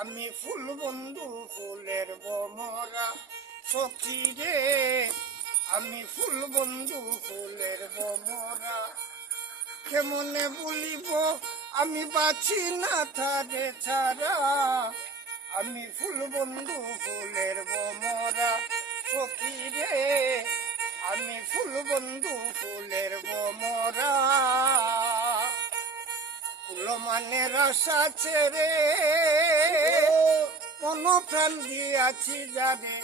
আমি ফুল বন্ধু ফুলের বমরা সখী রে, আমি ফুল বন্ধু ফুলের বমরা। কেমনে বলিব আমি বাঁচি না তারে ছাড়া, আমি ফুল বন্ধু ফুলের বমরা সখী রে, আমি ফুল বন্ধু ফুলের বমরা। ফুল মানে রসা ছেড়ে মন প্রাণ দিয়াছি যারে,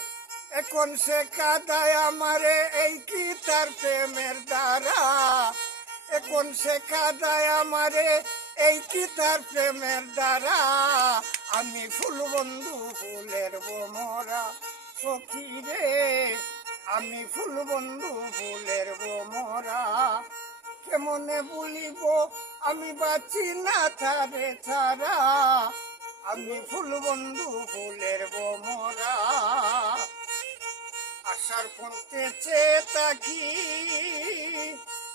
এখন সে কাদায় আমারে এই কি তার প্রেমের দ্বারা, এখন সে কাদায় আমারে এই কি তার প্রেমের দ্বারা। আমি ফুল বন্ধু ফুলের বমরা সখী রে, আমি ফুল বন্ধু ফুলের বমরা। কেমনে বলিব আমি বাঁচি না তারে ছাড়া, আমি ফুল বন্ধু ফুলের বমরা। আশার পন্থে চেয়ে তাকি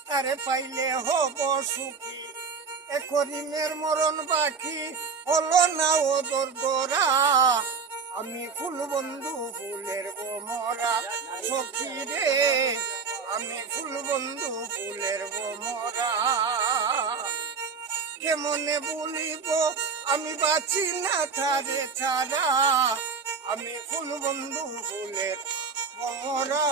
তারে পাইলে হব সুখী, একরিমের মরণ বাকি হলো না ওদর গোরা। আমি ফুল বন্ধু ফুলের বমরা সখী রে, আমি ফুল বন্ধু ফুলের বমরা। কেমনে বলিব আমি বাঁচি না তারে ছাড়া, আমি ফুল বন্ধু ফুলের বমরা।